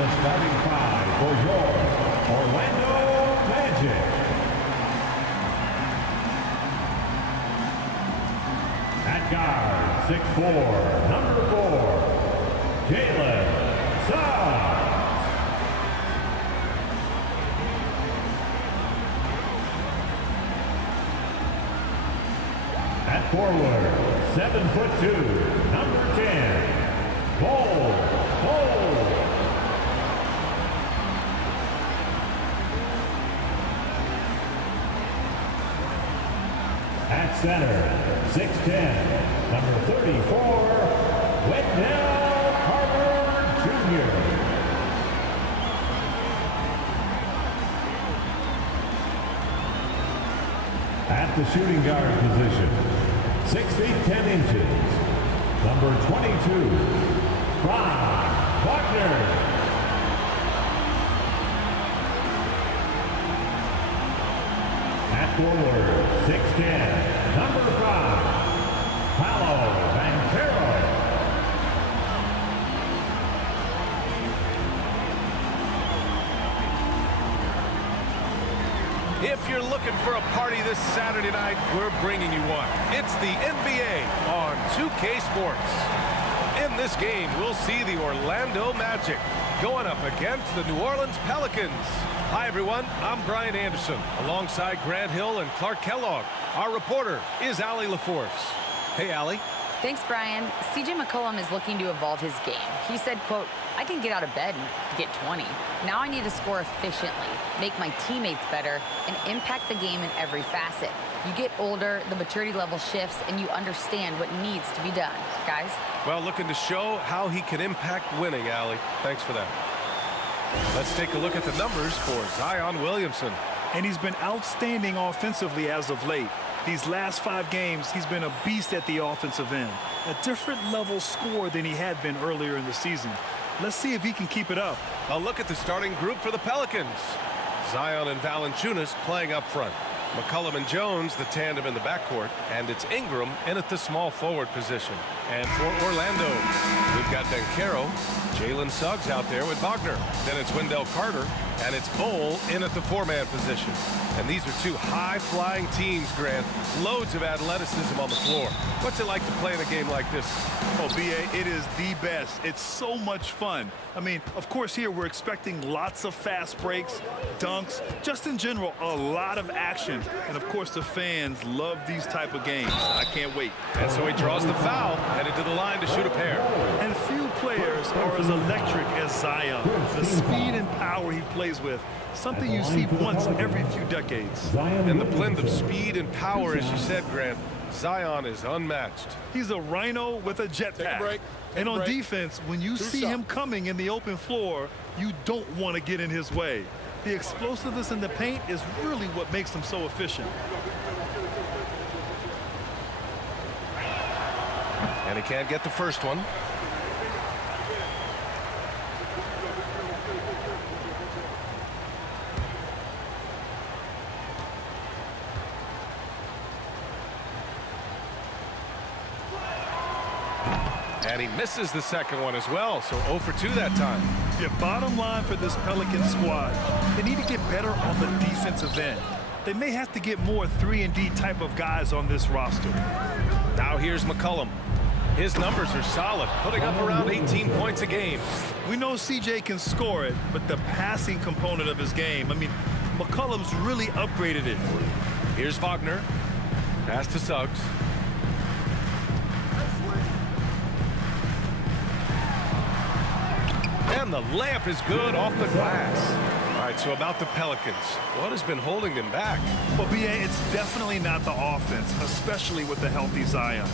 the starting five for your Orlando Magic. At guard, 6'4", number 4, Jalen Suggs. At forward, 7'2", number 10, Bol. At center, 6'10", number 34, Wendell Carter Jr. At the shooting guard position, 6 feet 10 inches, number 22, Franz Wagner. At forward, 6'10", number 5, Paolo Banchero. If you're looking for a party this Saturday night, we're bringing you one. It's the NBA on 2K Sports. In this game, we'll see the Orlando Magic going up against the New Orleans Pelicans. Hi, everyone. I'm Brian Anderson, alongside Grant Hill and Clark Kellogg. Our reporter is Allie LaForce. Hey, Allie. Thanks, Brian. CJ McCollum is looking to evolve his game. He said, quote, "I can get out of bed and get 20. Now I need to score efficiently, make my teammates better, and impact the game in every facet. You get older, the maturity level shifts, and you understand what needs to be done." Guys? Well, looking to show how he can impact winning, Allie. Thanks for that. Let's take a look at the numbers for Zion Williamson. And he's been outstanding offensively as of late. These last 5 games, he's been a beast at the offensive end. A different level score than he had been earlier in the season. Let's see if he can keep it up. A look at the starting group for the Pelicans. Zion and Valanciunas playing up front. McCollum and Jones, the tandem in the backcourt. And it's Ingram in at the small forward position. And for Orlando, we've got Banchero, Jalen Suggs out there with Wagner. Then it's Wendell Carter, and it's Bol in at the 4-man position. And these are 2 high-flying teams, Grant. Loads of athleticism on the floor. What's it like to play in a game like this? Oh, B.A., it is the best. It's so much fun. I mean, of course, here we're expecting lots of fast breaks, dunks, just in general, a lot of action. And, of course, the fans love these type of games. I can't wait. And so he draws the foul, headed to the line to shoot a pair. And few players are as electric as Zion. The speed and power he plays with, something you see once every few decades. And the blend of speed and power, as you said, Grant, Zion is unmatched. He's a rhino with a jetpack. And on defense, when you see him coming in the open floor, you don't want to get in his way. The explosiveness in the paint is really what makes him so efficient. And he can't get the first one. And he misses the second one as well, so 0 for 2 that time. Yeah, bottom line for this Pelican squad, they need to get better on the defensive end. They may have to get more 3-and-D type of guys on this roster. Now here's McCollum. His numbers are solid, putting up around 18 points a game. We know CJ can score it, but the passing component of his game, I mean, McCollum's really upgraded it. Here's Wagner. Pass to Suggs. And the layup is good off the glass. All right, so about the Pelicans, what has been holding them back? Well, B.A., it's definitely not the offense, especially with the healthy Zion.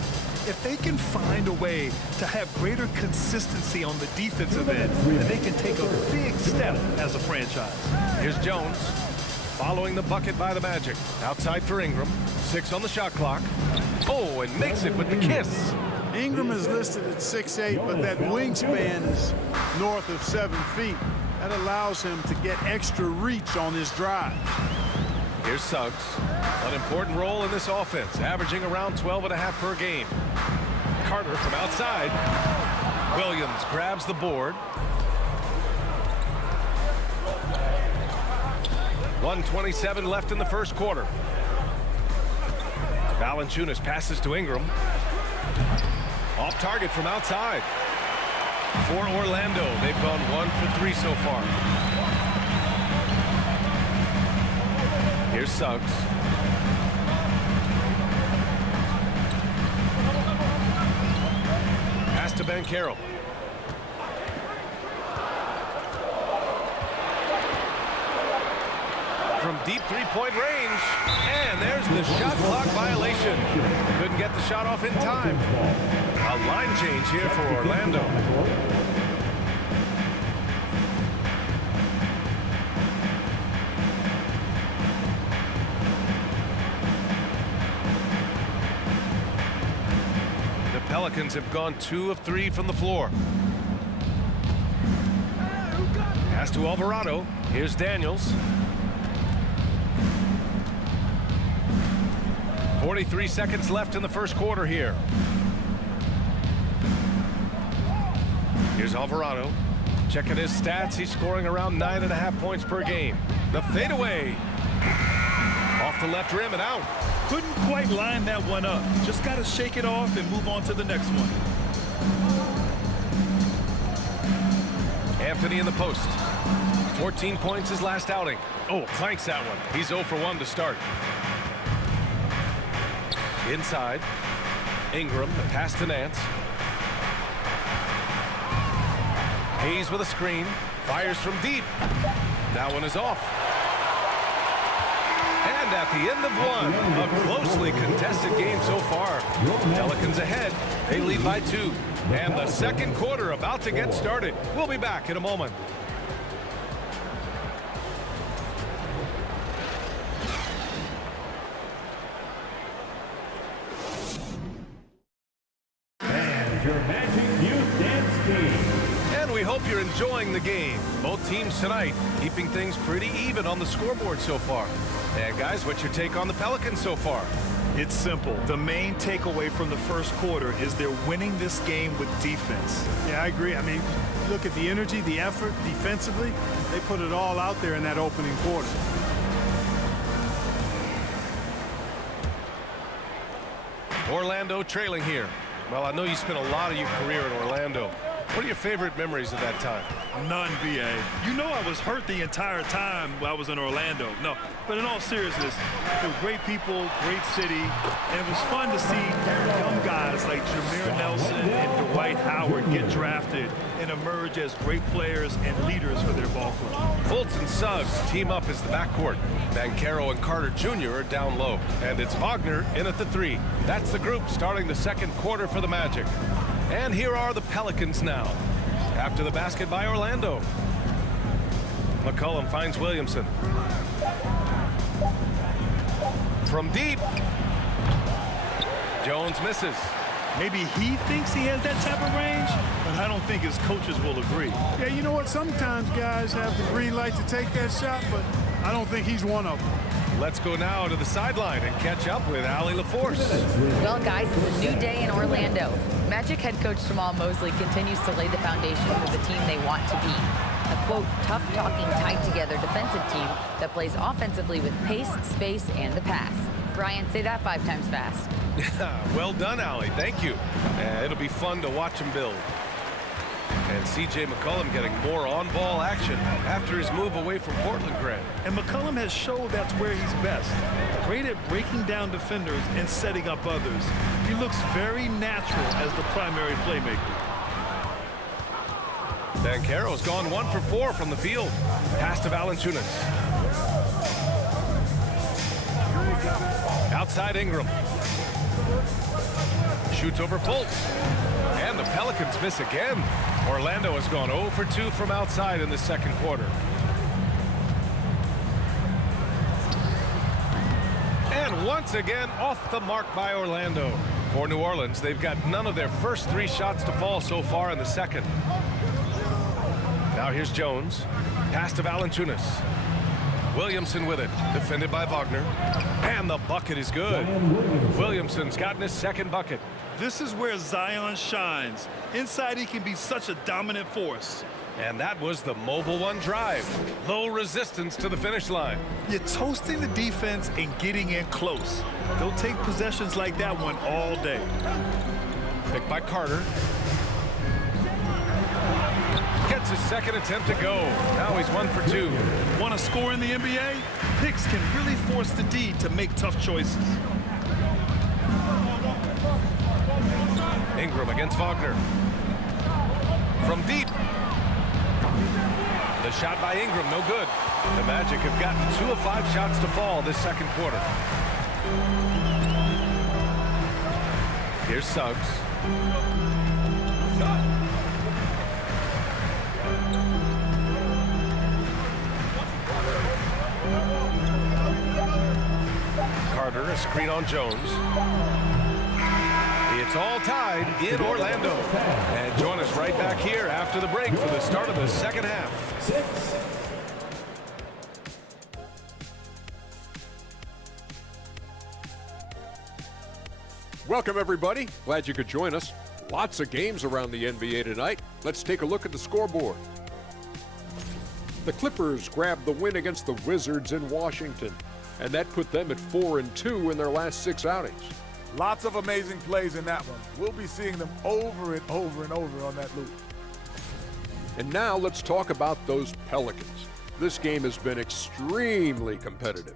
If they can find a way to have greater consistency on the defensive end, then they can take a big step as a franchise. Here's Jones, following the bucket by the Magic. Outside for Ingram, 6 on the shot clock. Oh, and makes it with the kiss. Ingram is listed at 6'8", but that wingspan is north of 7 feet. That allows him to get extra reach on his drive. Here's Suggs. An important role in this offense, averaging around 12.5 per game. Carter from outside. Williams grabs the board. 1:27 left in the first quarter. Valanciunas passes to Ingram. Off target from outside. For Orlando, they've gone 1 for 3 so far. Here's Suggs. Pass to Banchero. From deep three-point range, and there's the shot clock violation. Couldn't get the shot off in time. A line change here for Orlando. The Pelicans have gone 2 of 3 from the floor. Pass to Alvarado. Here's Daniels. 43 seconds left in the first quarter here. Here's Alvarado. Checking his stats. He's scoring around 9.5 points per game. The fadeaway. Off the left rim and out. Couldn't quite line that one up. Just got to shake it off and move on to the next one. Anthony in the post. 14 points his last outing. Oh, clanks that one. He's 0 for 1 to start. Inside. Ingram, the pass to Nance. Hayes with a screen. Fires from deep. That one is off. And at the end of one, a closely contested game so far. Pelicans ahead. They lead by 2. And the second quarter about to get started. We'll be back in a moment. Your Magic Youth Dance Team. And we hope you're enjoying the game. Both teams tonight keeping things pretty even on the scoreboard so far. And guys, what's your take on the Pelicans so far? It's simple. The main takeaway from the first quarter is they're winning this game with defense. Yeah, I agree. I mean, look at the energy, the effort defensively. They put it all out there in that opening quarter. Orlando trailing here. Well, I know you spent a lot of your career in Orlando. What are your favorite memories of that time? None, B.A. You know I was hurt the entire time while I was in Orlando. No, but in all seriousness, they were great people, great city, and it was fun to see young guys like Jameer Nelson and Dwight Howard get drafted and emerge as great players and leaders for their ball club. Fultz and Suggs team up as the backcourt. Banchero and Carter Jr. are down low. And it's Wagner in at the 3. That's the group starting the second quarter for the Magic. And here are the Pelicans now. After the basket by Orlando. McCollum finds Williamson. From deep. Jones misses. Maybe he thinks he has that type of range, but I don't think his coaches will agree. Yeah, you know what? Sometimes guys have the green light to take that shot, but I don't think he's one of them. Let's go now to the sideline and catch up with Allie LaForce. Well, guys, it's a new day in Orlando. Magic head coach Jamal Mosley continues to lay the foundation for the team they want to be. A, quote, tough-talking, tied-together defensive team that plays offensively with pace, space, and the pass. Brian, say that 5 times fast. Well done, Allie. Thank you. It'll be fun to watch him build. And C.J. McCollum getting more on-ball action after his move away from Portland Grand. And McCollum has showed that's where he's best. Great at breaking down defenders and setting up others. He looks very natural as the primary playmaker. Banchero's gone 1 for 4 from the field. Pass to Valanciunas. Outside Ingram. Shoots over Fultz. And the Pelicans miss again. Orlando has gone 0 for 2 from outside in the second quarter. And once again, off the mark by Orlando. For New Orleans, they've got none of their first 3 shots to fall so far in the second. Now here's Jones. Pass to Valanciunas. Williamson with it. Defended by Wagner. And the bucket is good. Williamson's gotten his second bucket. This is where Zion shines. Inside, he can be such a dominant force. And that was the mobile one drive. Low resistance to the finish line. You're toasting the defense and getting in close. They'll take possessions like that one all day. Picked by Carter. Gets his second attempt to go. Now he's 1 for 2. Want to score in the NBA? Picks can really force the D to make tough choices. Ingram against Wagner. From deep. The shot by Ingram, no good. The Magic have gotten 2 of 5 shots to fall this second quarter. Here's Suggs. Carter, a screen on Jones. It's all tied in Orlando. And join us right back here after the break for the start of the second half. Welcome, everybody. Glad you could join us. Lots of games around the NBA tonight. Let's take a look at the scoreboard. The Clippers grabbed the win against the Wizards in Washington, and that put them at 4-2 in their last 6 outings. Lots of amazing plays in that one. We'll be seeing them over and over and over on that loop. And now let's talk about those Pelicans. This game has been extremely competitive.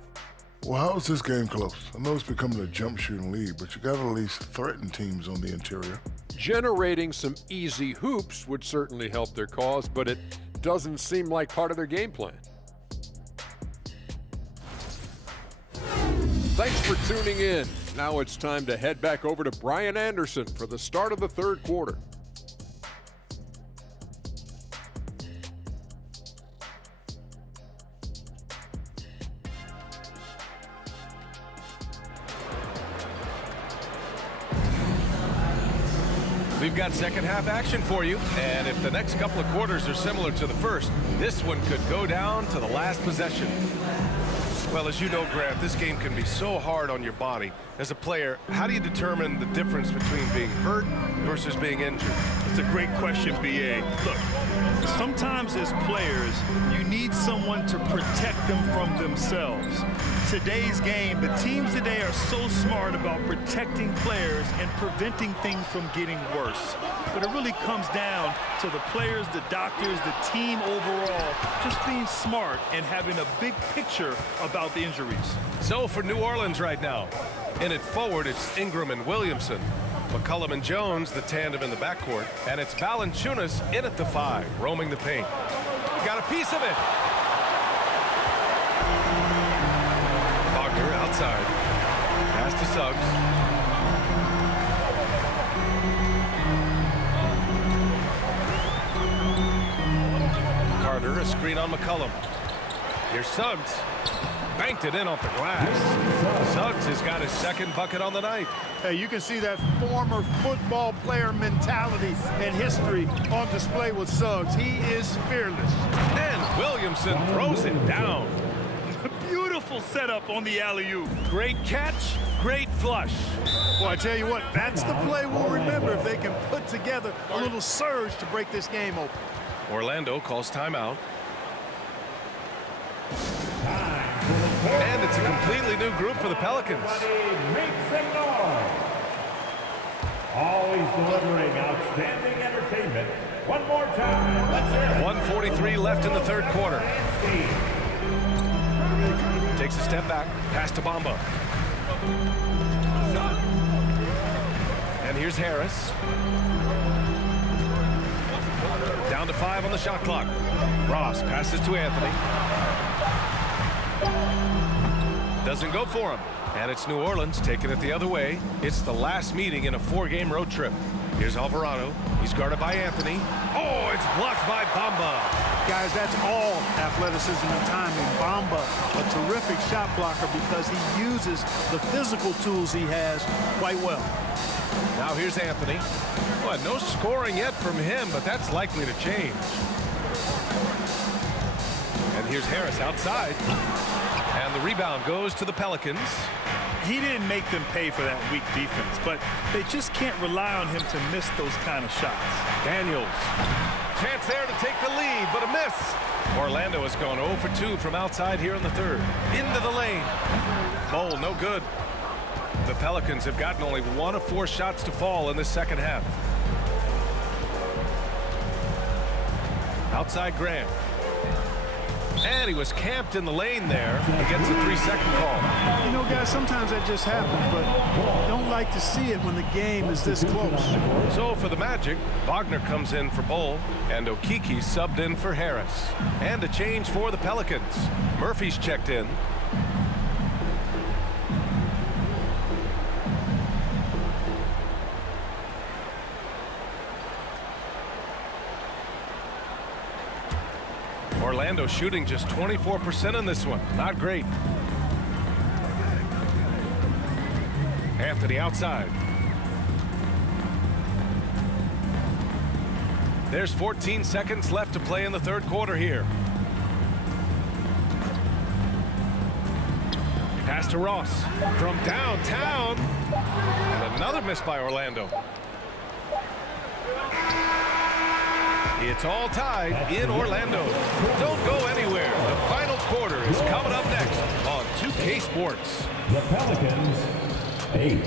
Well, how is this game close? I know it's becoming a jump shooting league, but you got to at least threaten teams on the interior. Generating some easy hoops would certainly help their cause, but it doesn't seem like part of their game plan. Thanks for tuning in. Now it's time to head back over to Brian Anderson for the start of the third quarter. We've got second half action for you, and if the next couple of quarters are similar to the first, this one could go down to the last possession. Well, as you know, Grant, this game can be so hard on your body. As a player, how do you determine the difference between being hurt versus being injured? It's a great question, B.A. Look, sometimes as players, you need someone to protect them from themselves. Today's game, the teams today are so smart about protecting players and preventing things from getting worse. But it really comes down to the players, the doctors, the team overall, just being smart and having a big picture about the injuries. So for New Orleans right now, in it forward, it's Ingram and Williamson. McCollum and Jones, the tandem in the backcourt. And it's Valanciunas in at the 5, roaming the paint. Got a piece of it. Wagner outside. Pass to Suggs. Carter, a screen on McCollum. Here's Suggs. Banked it in off the glass. Suggs has got his second bucket on the night. Hey, you can see that former football player mentality and history on display with Suggs. He is fearless. And Williamson throws it down. Beautiful setup on the alley-oop. Great catch, great flush. Well, I tell you what, that's the play we'll remember if they can put together a little surge to break this game open. Orlando calls timeout. And it's a completely new group for the Pelicans. Make some noise. Always delivering outstanding entertainment. One more time. Let's hear it. 1:43 left in the third quarter. Takes a step back, pass to Bamba. And here's Harris. Down to 5 on the shot clock. Ross passes to Anthony. Doesn't go for him. And it's New Orleans taking it the other way. It's the last meeting in a 4-game road trip. Here's Alvarado. He's guarded by Anthony. Oh, it's blocked by Bamba. Guys, that's all athleticism and timing. Bamba, a terrific shot blocker because he uses the physical tools he has quite well. Now here's Anthony. Well, no scoring yet from him, but that's likely to change. And here's Harris outside. And the rebound goes to the Pelicans. He didn't make them pay for that weak defense, but they just can't rely on him to miss those kind of shots. Daniels. Chance there to take the lead, but a miss. Orlando has gone 0 for 2 from outside here in the third. Into the lane. Bowl, no good. The Pelicans have gotten only 1 of 4 shots to fall in this second half. Outside Grant. And he was camped in the lane there. He gets a 3-second call. You know, guys, sometimes that just happens, but don't like to see it when the game is this close. So for the Magic, Wagner comes in for Bowl, and Okeke subbed in for Harris. And a change for the Pelicans. Murphy's checked in. Orlando shooting just 24% in this one. Not great. Anthony outside. There's 14 seconds left to play in the third quarter here. Pass to Ross from downtown. And another miss by Orlando. It's all tied in Orlando. Don't go anywhere. The final quarter is coming up next on 2K Sports. The Pelicans, 8.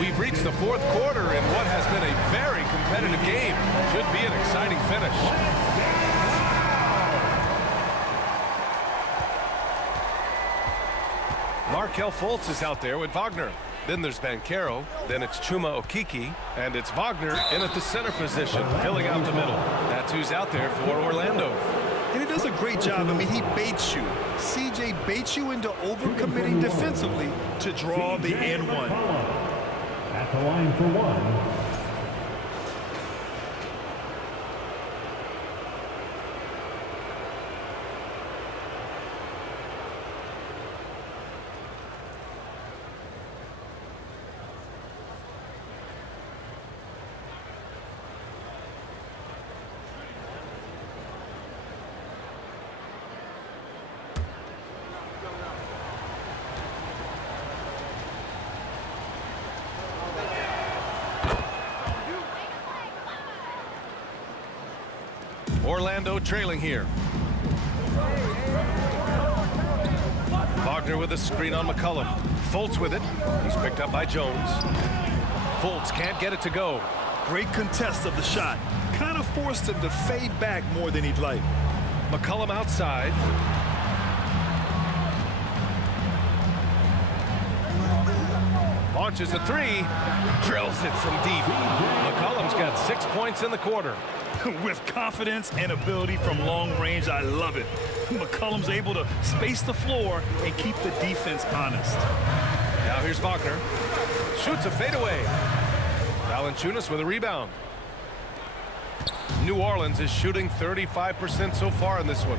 We've reached the fourth quarter in what has been a very competitive game. Should be an exciting finish. Markelle Fultz is out there with Wagner. Then there's Banchero. Then it's Chuma Okeke. And it's Wagner in at the center position, filling out the middle. That's who's out there for Orlando. And he does a great job. I mean, he baits you. CJ baits you into overcommitting defensively to draw the and one. At the line for one. Orlando trailing here. Wagner with a screen on McCollum. Fultz with it. He's picked up by Jones. Fultz can't get it to go. Great contest of the shot. Kind of forced him to fade back more than he'd like. McCollum outside. Launches a three. Drills it from deep. McCollum's got 6 points in the quarter. With confidence and ability from long range, I love it. McCollum's able to space the floor and keep the defense honest. Now here's Wagner. Shoots a fadeaway. Valanciunas with a rebound. New Orleans is shooting 35% so far in this one.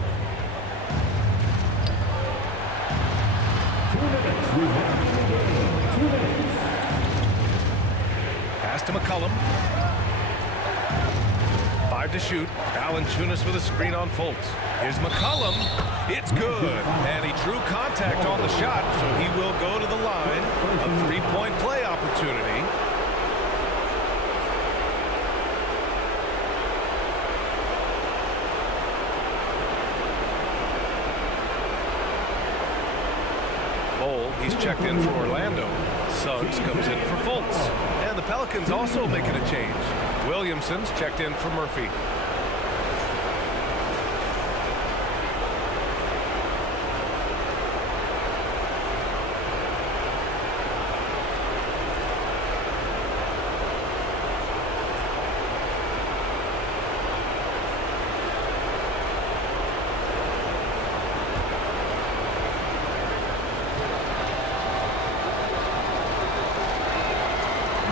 2 minutes remaining in the game. 2 minutes. Pass to McCollum. 5 to shoot. Valanciunas with a screen on Fultz. Here's McCollum. It's good. And he drew contact on the shot, so he will go to the line. A 3-point play opportunity. Bowl, he's checked in for Orlando. Suggs comes in for Fultz. And the Pelicans also making a change. Williamson's checked in for Murphy.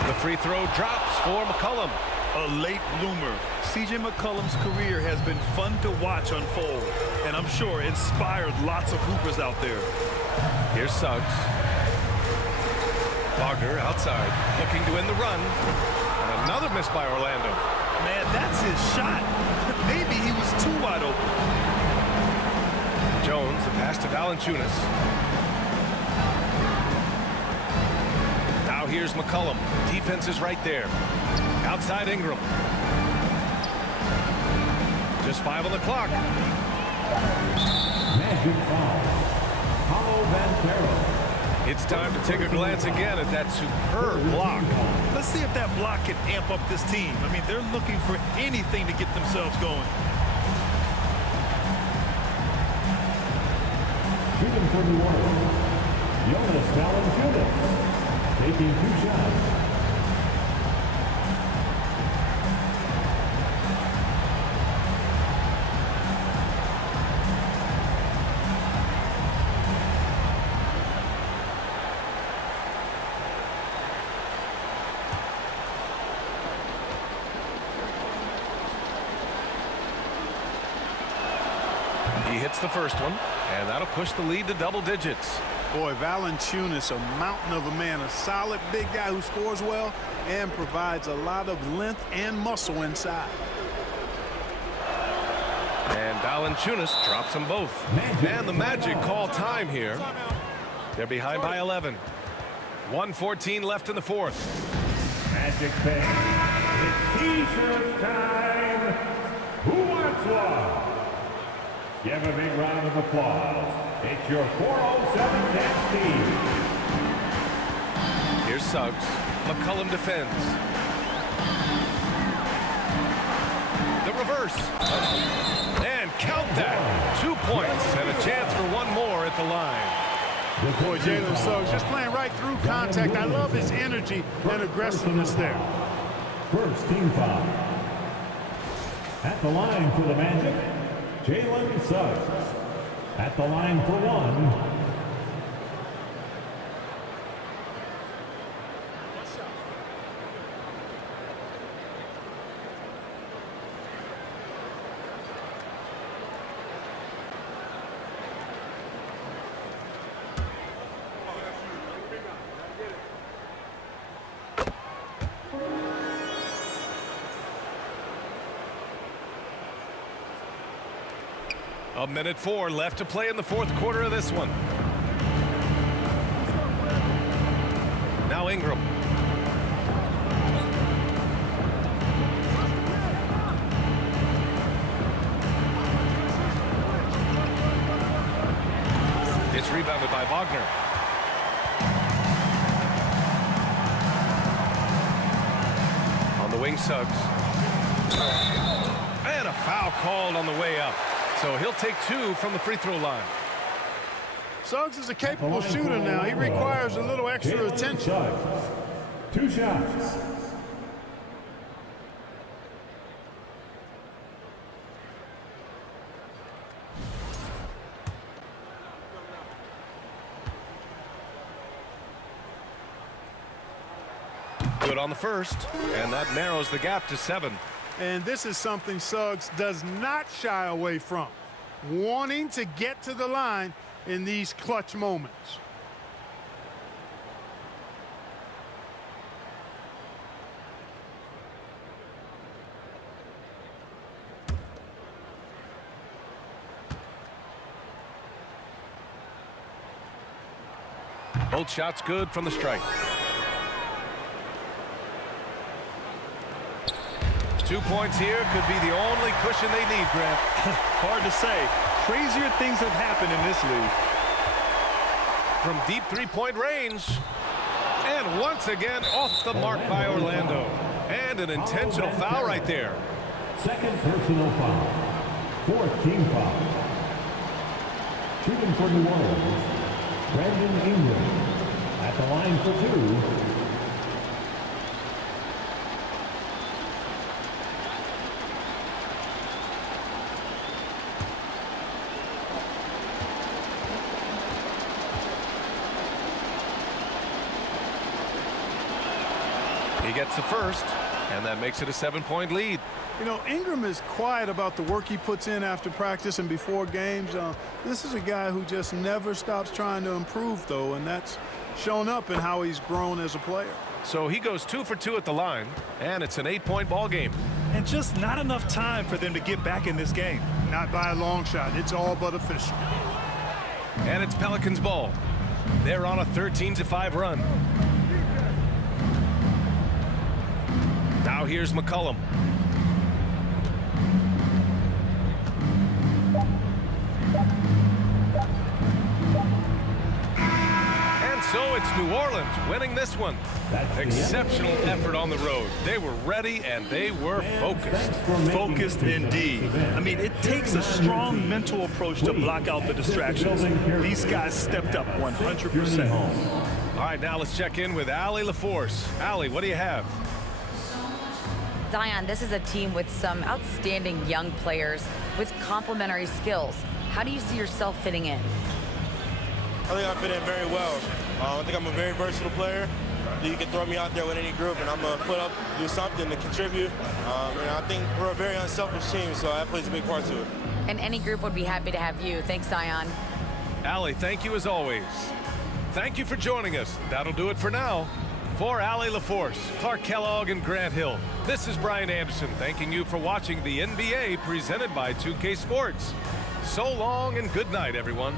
The free throw drops for McCollum. A late bloomer. C.J. McCollum's career has been fun to watch unfold, and I'm sure inspired lots of hoopers out there. Here's Suggs. Wagner outside, looking to win the run. And another miss by Orlando. Man, that's his shot. Maybe he was too wide open. Jones, the pass to Valanciunas. Now here's McCollum. Defense is right there. Outside Ingram. Just 5 on the clock. Magic foul. Paulo Banchero. It's time to take a glance again at that superb block. Let's see if that block can amp up this team. I mean, they're looking for anything to get themselves going. Shooting for New Orleans, Jonas Valanciunas. Taking 2 shots. He hits the first one, and that'll push the lead to double digits. Boy, Valanciunas, a mountain of a man, a solid big guy who scores well and provides a lot of length and muscle inside. And Valanciunas drops them both. And the Magic call time here. They're behind by 11. 1:14 left in the fourth. Magic fans, it's T-shirt time. Who wants one? Give a big round of applause. It's your 407 Tap team. Here's Suggs. McCollum defends. The reverse. And count that. 2 points and a chance for one more at the line. Boy, Jalen Suggs just playing right through contact. I love his energy and aggressiveness there. First team foul. At the line for the Magic, Jalen Suggs. At the line for one. A minute 4 left to play in the fourth quarter of this one. Now Ingram. It's rebounded by Wagner. On the wing, Suggs. And a foul called on the way up. So he'll take 2 from the free throw line. Suggs is a capable shooter now. He requires a little extra attention. Suggs. 2 shots. Good on the first, and that narrows the gap to 7. And this is something Suggs does not shy away from, wanting to get to the line in these clutch moments. Both shots good from the strike. 2 points here could be the only cushion they need, Grant. Hard to say. Crazier things have happened in this league. From deep three-point range. And once again, off the mark by Orlando. And an intentional foul right there. Second personal foul. Fourth team foul. Shooting for New Orleans, Brandon Ingram. At the line for 2. He gets the first. And that makes it a 7-point lead. You know, Ingram is quiet about the work he puts in after practice and before games. This is a guy who just never stops trying to improve, though, and that's shown up in how he's grown as a player. So he goes 2 for 2 at the line, and it's an 8-point ball game. And just not enough time for them to get back in this game. Not by a long shot. It's all but official. And it's Pelicans ball. They're on a 13-5 run. Now here's McCollum. And so it's New Orleans winning this one. Exceptional effort on the road. They were ready and they were focused. Focused indeed. I mean, it takes a strong mental approach to block out the distractions. These guys stepped up 100%. All right, now let's check in with Allie LaForce. Allie, what do you have? Zion, this is a team with some outstanding young players with complementary skills. How do you see yourself fitting in? I think I fit in very well. I think I'm a very versatile player. You can throw me out there with any group, and I'm going to put up, do something to contribute. And I think we're a very unselfish team, so that plays a big part to it. And any group would be happy to have you. Thanks, Zion. Allie, thank you as always. Thank you for joining us. That'll do it for now. For Allie LaForce, Clark Kellogg, and Grant Hill, this is Brian Anderson thanking you for watching the NBA presented by 2K Sports. So long and good night, everyone.